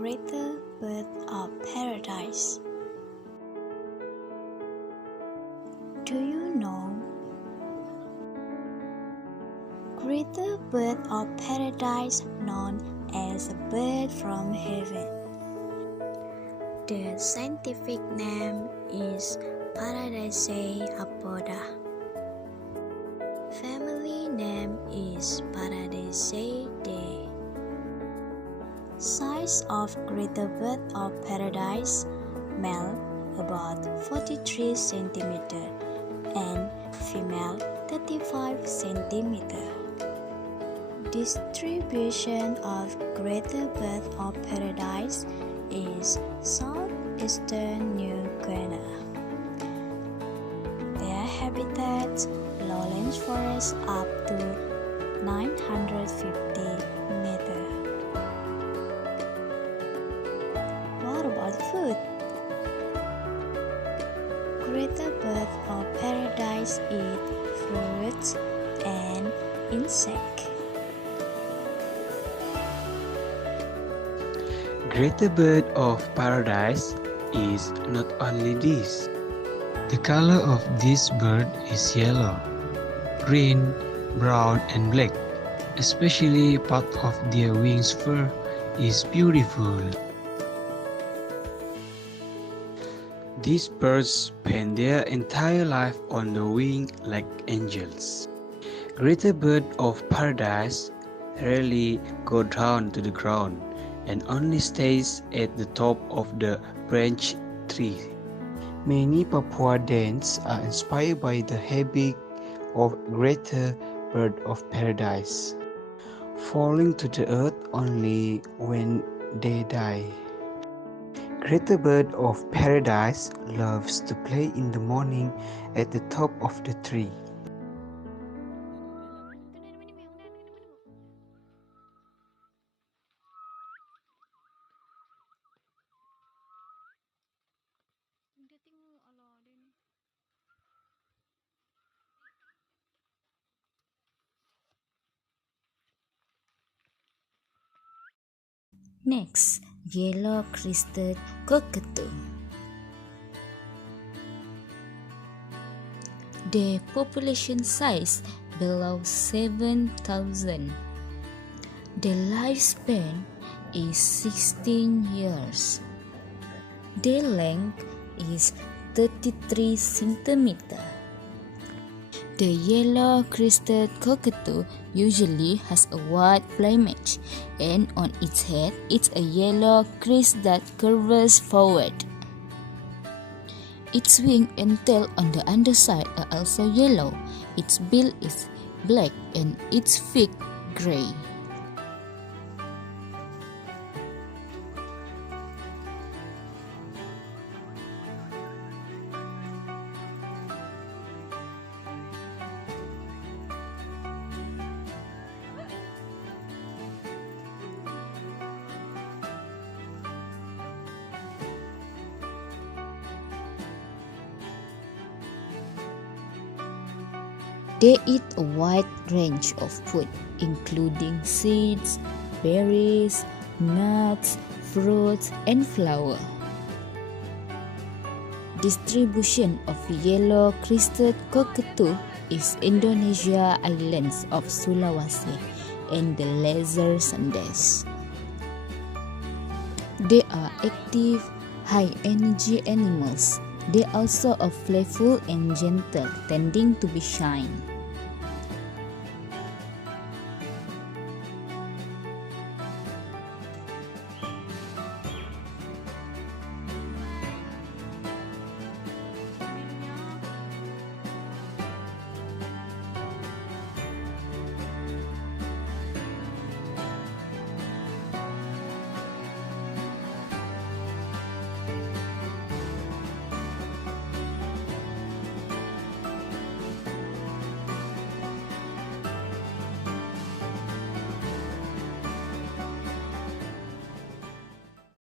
greater bird of paradise. Do you know? Greater bird of paradise known as a bird from heaven. The scientific name is Paradisaea apoda. Family name is Paradisaeidae. Size of greater bird of paradise: male about 43 cm and female 35 cm. Distribution of greater bird of paradise is southeastern New Guinea. Their habitat: lowland forest up to 950 meters. What about food? Greater bird of paradise eat fruits and insects. Greater bird of paradise is not only this. The color of this bird is yellow, green, brown and black. Especially part of their wings fur is beautiful. These birds spend their entire life on the wing like angels. Greater bird of paradise rarely go down to the ground and only stays at the top of the branch tree. Many Papuadans are inspired by the habit of greater bird of paradise, falling to the earth only when they die. Greater bird of paradise loves to play in the morning at the top of the tree. Next, yellow-crested cockatoo. Their population size below 7,000. Their lifespan is 16 years. Their length is 33 centimeters. The yellow-crested cockatoo usually has a white plumage, and on its head it's a yellow crest that curves forward. Its wing and tail on the underside are also yellow. Its bill is black and its feet gray. They eat a wide range of food, including seeds, berries, nuts, fruits, and flowers. Distribution of yellow-crested cockatoo is Indonesia islands of Sulawesi and the Lesser Andes. They are active, high-energy animals. They also are playful and gentle, tending to be shy.